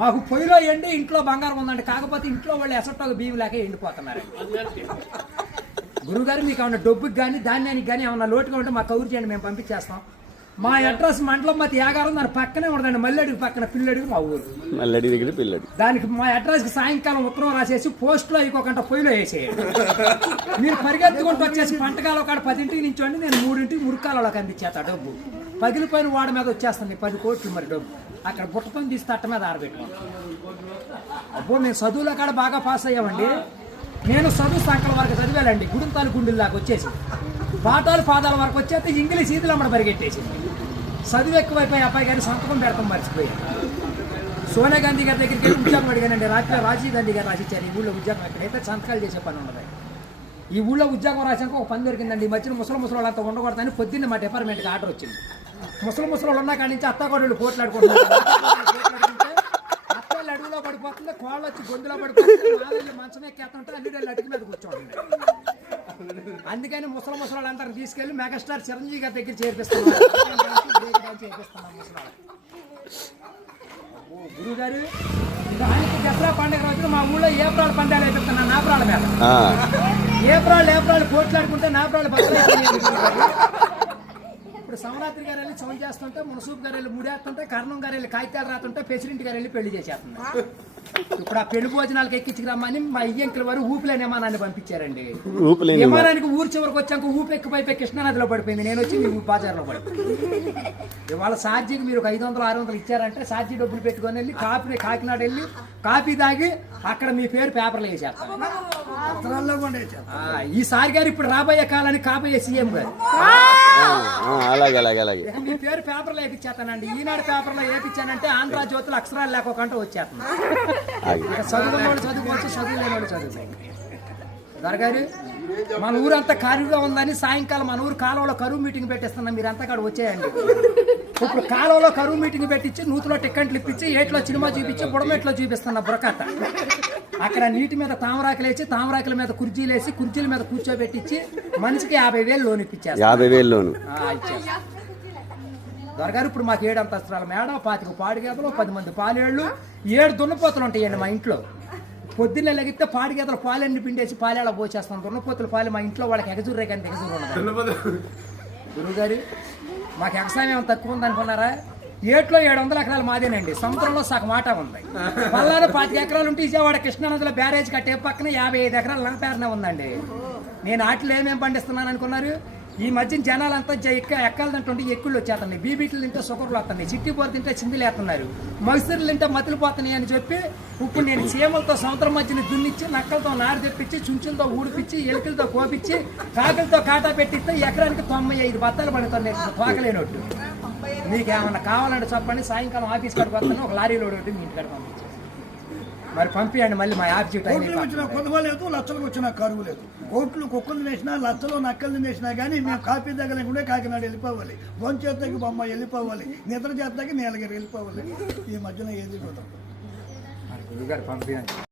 మాకు పొయ్యిలో ఎండి ఇంట్లో బంగారం ఉందండి. కాకపోతే ఇంట్లో వాళ్ళు ఎసట్టో బియ్యం లేక ఎండిపోతున్నారు. గురుగారు మీకు ఏమన్నా డబ్బుకి కానీ ధాన్యానికి కానీ ఏమన్నా లోటుగా ఉంటే మాకు కౌరు చేయండి మేము పంపించేస్తాం. మా అడ్రస్ మండలం మతి యాగారం దాని పక్కనే ఉండదండి. మల్లెడికి పక్కన పిల్లడికి మా ఊరు. మల్లడి దగ్గర పిల్లడి. దానికి మా అడ్రస్కి సాయంకాలం ఉత్తరం రాసేసి పోస్ట్లో ఇంకొకంట పొయ్యిలో వేసేయండి. మీరు పరిగెత్తుకుంటూ వచ్చేసి పంటకాల కాడ పదింటికి నుంచోండి నేను మూడింటికి మురికాలలోకి అందించేస్తా డబ్బు. పగిలిపోయిన వాడి మీద వచ్చేస్తుంది పది కోట్లు మరి డబ్బు. అక్కడ బుట్టపని తీసి తట్ట మీద ఆరబెట్టుకోండి అబ్బో మేము చదువుల కాడ బాగా పాస్ అయ్యామండి. నేను చదువు సంకల వరకు చదివానండి. గుడింతాలు దాకా వచ్చేసి. పాఠాలు పాదాల వరకు వచ్చేస్తే ఇంగ్లీష్ ఈదులు అమ్మడ పరిగెట్టేసింది చదువు ఎక్కువైపోయి అబ్బాయి గారి సంతకం పెడతాం మర్చిపోయాను. సోనియా గాంధీ గారి దగ్గరికి వెళ్ళి ఉద్యోగం అడిగానండి. రాత్రి రాజీవ్ గాంధీ గారు రాసిచ్చారు. ఈ ఊళ్ళో ఉద్యోగం ఎక్కడైతే సంతకాలు చేసే పని ఉండదు ఈ ఊళ్ళో ఉద్యోగం రాశాక ఒక పని దొరికిందండి. ఈ మధ్యన ముసలి ముసలి వాళ్ళంతా ఉండకూడదని పొద్దున్న మా డిపార్ట్మెంట్కి ఆర్డర్ వచ్చింది. ముసలి ముసలి వాళ్ళు ఉన్న కాడి నుంచి అత్తగోడలు పోట్లాడుకుంటున్నారు అత్తలు అడుగులో పడిపోతుంది కోళ్ళు వచ్చి గొంతులో పడిపోతుంది మాదళ్ళు మంచం ఎక్కేస్తుంటే అల్లుడళ్ళు అడుగు మీద కూర్చోండి. అందుకని ముసలి ముసలి వాళ్ళందరిని తీసుకెళ్ళి మెగాస్టార్ చిరంజీవి గారి దగ్గర చేర్పిస్తున్నారు. చేర్పిస్తున్నాం ముసలి గురువు గారు దానికి దసరా పండుగ రోజున మా ఊళ్ళో ఏప్రాల పందాలు వేపిస్తున్నా నాపురాల మీద ఏప్రాలు ఏప్రాలు పోట్లాడుకుంటే నాపురాలు బద్దలైపోయాయి ఇప్పుడు సమరాత్రి గారు వెళ్ళి చౌన్ చేస్తుంటే మునసూప్ గారు వెళ్ళి ముడేస్తుంటే కర్ణం గారు వెళ్ళి కాగితాలు రాతుంటే ప్రెసిడెంట్ గారు వెళ్ళి పెళ్ళి చేసేస్తున్నారు. ఇప్పుడు ఆ పెళ్ళి భోజనాలకు ఎక్కించుకురమ్మని మా అయ్యంకుల వారు ఊపిలేని విమానాన్ని పంపించారండి. విమానానికి ఊరు చివరికి వచ్చాక ఊపి ఎక్కిపోయి కృష్ణానదిలో పడిపోయింది. నేను వచ్చి మీ బాజార్లో పడిపోయింది ఇవాళ ఛార్జీకి మీరు ఒక ఐదు వందలు ఆరు వందలు ఇచ్చారంటే ఛార్జీ డబ్బులు పెట్టుకొని వెళ్ళి కాపీ కాకినాడ వెళ్ళి కాపీ తాగి అక్కడ మీ పేరు పేపర్లో వేసేస్తాను ఆ, ఈసారి గారు ఇప్పుడు రాబోయే కాలానికి కాబోయే సీఎం గారు. అలాగే అలాగే అలాగే. మీ పేరు పేపర్లో వేపించేస్తానండి ఈనాడు పేపర్లో వేపించానంటే ఆంధ్ర జ్యోతులు అక్షరాలు వచ్చేస్తుంది ఆగి. ఇక చదువుకున్న వాళ్ళు చదువుకోవచ్చు చదువు లేని వాళ్ళు చదువుకోవచ్చు దొరగారు మన ఊరంతా ఖాళీగా ఉందని సాయంకాలం మన ఊరు కాలువలో కరువు మీటింగ్ పెట్టిస్తున్నాం మీరంతా అక్కడ వచ్చేయండి. ఇప్పుడు కాలువలో కరువు మీటింగ్ పెట్టించి నూతిలో టిక్కెట్లు ఇప్పించి ఏట్లో సినిమా చూపించి బుడమెట్లో చూపిస్తున్న బురకట్ట అక్కడ నీటి మీద తామరాకులు వేసి తామరాకుల మీద కుర్చీలు వేసి కుర్చీల మీద కూర్చోబెట్టించి మనిషికి యాభై వేలు లోన్ ఇప్పించారు యాభై వేలు లోను. దొరగారు ఇప్పుడు మాకు ఏడు అంతస్తురాల. మేడ పాతిక పాడి గేదలు పది మంది పాలేళ్ళు ఏడు దున్నపోతులు ఉంటాయండి మా ఇంట్లో. పొద్దున్నే లెగితే పాడి గేదలు పాలన్నీ పిండేసి పాలేళ్ళ పోసేస్తాం. దున్నపోతుల పాలు మా ఇంట్లో వాళ్ళకి ఎగజూరే కానీ ఎగజూరు ఉండదు. గురువుగారు మాకు ఎగసాయం ఏమైనా తక్కువ ఉంది అనుకున్నారా ఏట్లో ఏడు వందల ఎకరాలు మాదేనండి సముద్రంలో సగం మాట ఉంది పల్లాలో పాతిక ఎకరాలు ఉంటే విజయవాడ కృష్ణానదిలో బ్యారేజ్ కట్టే పక్కన యాభై ఐదు ఎకరాలు నా పేరునే ఉందండి నేను ఆటలు ఏమేమి పండిస్తున్నాను అనుకున్నారు ఈ మధ్య జనాలంతా జ- ఎక్క ఎక్కాలు తింటుంటే ఎక్కుళ్ళు వచ్చేస్తున్నాయి బీబీటీలు తింటే షుగర్లు వస్తున్నాయి చిట్టి కూర తింటే చిందులు వేస్తున్నారు మగసిర్లు తింటే మతులు పోతున్నాయి అని చెప్పి ఇప్పుడు నేను చీమలతో సముద్రం మధ్యన దున్నిచ్చి నక్కలతో నారు తెప్పించి చుంచులతో ఊడిపించి ఎలుకలతో కోపించి కాకలతో కాటా పెట్టిస్తే ఎకరానికి తొంభై ఐదు బత్తాలు పడుతున్నాయి తోకలేనట్టు మీకు ఏమన్నా కావాలంటే చెప్పండి. సాయంకాలం ఆఫీస్ కాడికి వస్తాను ఒక లారీలో ఒకటి మీ ఇంటికాడ పంపించేసి మరి పంపించండి మళ్ళీ మా ఆఫీస్ టైం కోట్లు వచ్చిన కొదవ లేదు లచ్చలకు వచ్చిన కరువు లేదు. కోట్లు కుక్కలు వేసినా లచ్చలు నక్కలు వేసినా కానీ మేము కాపీ దగ్గర కాకినాడ వెళ్ళిపోవాలి. భోంచేతకి బొమ్మ వెళ్ళిపోవాలి. నిద్ర చేతకి నీలగిరి వెళ్ళిపోవాలి. ఈ మధ్యన ఏది గురుగారు పంపించండి